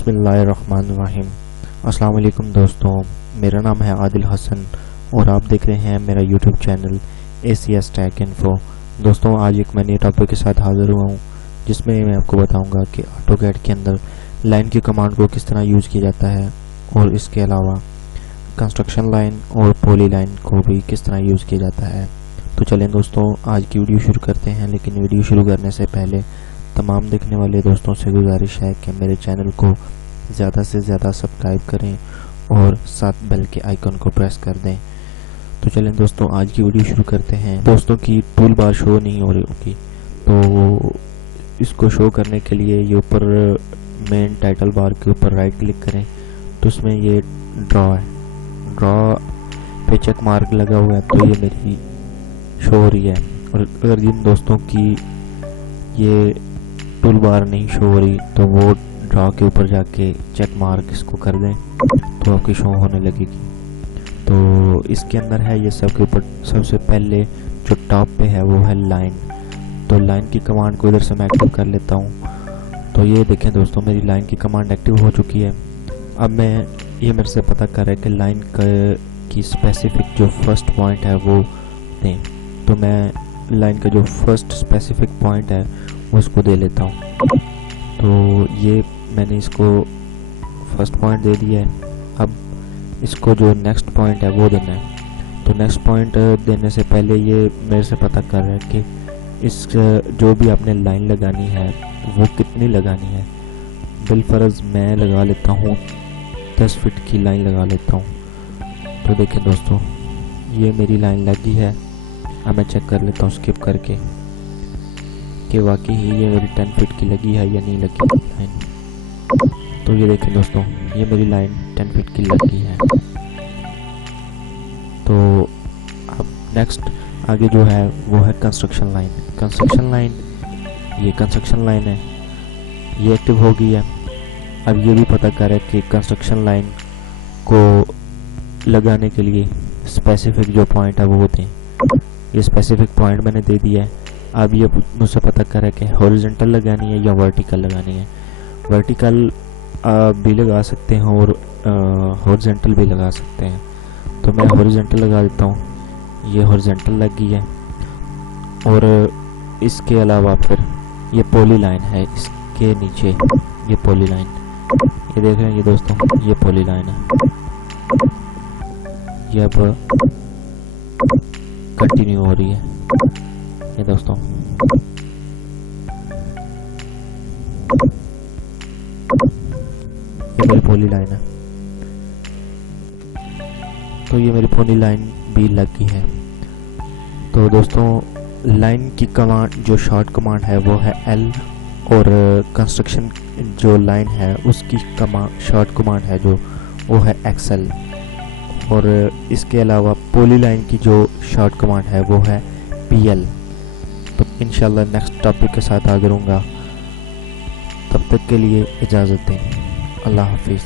बिस्मिल्लाहिर्रहमानिर्रहीम। अस्सलाम वालेकुम दोस्तों, मेरा नाम है आदिल हसन और आप देख रहे हैं मेरा YouTube channel ACS take info. दोस्तों, आज एक मैं नए टॉपिक के साथ हाज़िर हुआ हूँ जिसमें मैं आपको बताऊंगा कि ऑटोकैड के अंदर लाइन की कमांड को किस तरह यूज़ किया जाता है और इसके अलावा कंस्ट्रक्शन लाइन और पॉली लाइन को भी किस तरह यूज़ किया जाता है। तो चलें दोस्तों, आज की वीडियो शुरू करते हैं। लेकिन वीडियो शुरू करने से पहले तमाम देखने वाले दोस्तों से गुजारिश है कि मेरे चैनल को ज़्यादा से ज़्यादा सब्सक्राइब करें और साथ बेल के आइकन को प्रेस कर दें। तो चलें दोस्तों, आज की वीडियो शुरू करते हैं। दोस्तों की टूल बार शो नहीं हो रही होगी, तो इसको शो करने के लिए ये ऊपर मेन टाइटल बार के ऊपर राइट क्लिक करें तो उसमें ये ड्रॉ है, ड्रॉ पे चेक मार्क लगा हुआ है तो ये मेरी शो हो रही है। और अगर जिन दोस्तों की ये टूल बार नहीं शो हो रही तो वो ड्रॉ के ऊपर जाके चेक मार्क इसको कर दें तो आपकी शो होने लगेगी। तो इसके अंदर है ये सब के ऊपर सबसे पहले जो टॉप पे है वो है लाइन। तो लाइन की कमांड को इधर से मैं एक्टिव कर लेता हूँ। तो ये देखें दोस्तों, मेरी लाइन की कमांड एक्टिव हो चुकी है। अब मैं ये मेरे से पता कर रहा है कि लाइन की स्पेसिफिक जो फर्स्ट पॉइंट है वो दें। तो मैं लाइन का जो फर्स्ट स्पेसिफिक पॉइंट है वो इसको दे लेता हूँ। तो ये मैंने इसको फर्स्ट पॉइंट दे दिया है। अब इसको जो नेक्स्ट पॉइंट है वो देना है। तो नेक्स्ट पॉइंट देने से पहले ये मेरे से पता कर रहा है कि इस जो भी आपने लाइन लगानी है वो कितनी लगानी है। बिलफर्ज मैं लगा लेता हूँ 10 फीट की लाइन लगा लेता हूँ। तो देखें दोस्तों, ये मेरी लाइन लगी है। अब मैं चेक कर लेता हूँ स्किप करके कि वाकई ही ये मेरी 10 फीट की लगी है या नहीं लगी लाइन। तो ये देखें दोस्तों, ये मेरी लाइन 10 फीट की लगी है। तो अब नेक्स्ट आगे जो है वो है कंस्ट्रक्शन लाइन। कंस्ट्रक्शन लाइन, ये कंस्ट्रक्शन लाइन है, ये एक्टिव हो गई है। अब ये भी पता करें कि कंस्ट्रक्शन लाइन को लगाने के लिए स्पेसिफिक जो पॉइंट है वो होते हैं। ये स्पेसिफिक पॉइंट मैंने दे दिया है। अब ये मुझसे पता करें कि हॉरिजॉन्टल लगानी है या वर्टिकल लगानी है। वर्टिकल भी लगा सकते हैं और हॉरिजॉन्टल भी लगा सकते हैं। तो मैं हॉरिजॉन्टल लगा देता हूँ। ये हॉरिजॉन्टल लग गई है। और इसके अलावा फिर ये पॉली लाइन है, इसके नीचे ये पॉली लाइन, ये देख रहे हैं ये दोस्तों, ये पॉली लाइन है। ये अब कंटिन्यू हो रही है ये दोस्तों। ये मेरी पॉली लाइन है। तो ये मेरी पॉली लाइन भी लग गई है। तो दोस्तों, लाइन की कमांड जो शॉर्ट कमांड है वो है L और कंस्ट्रक्शन जो लाइन है उसकी शॉर्ट कमांड है जो वो है XL। और इसके अलावा पॉली लाइन की जो शॉर्ट कमांड है वो है PL। तो इंशाल्लाह नेक्स्ट टॉपिक के साथ हाजिर होऊंगा। तब तक के लिए इजाज़त दें। अल्लाह हाफिज़।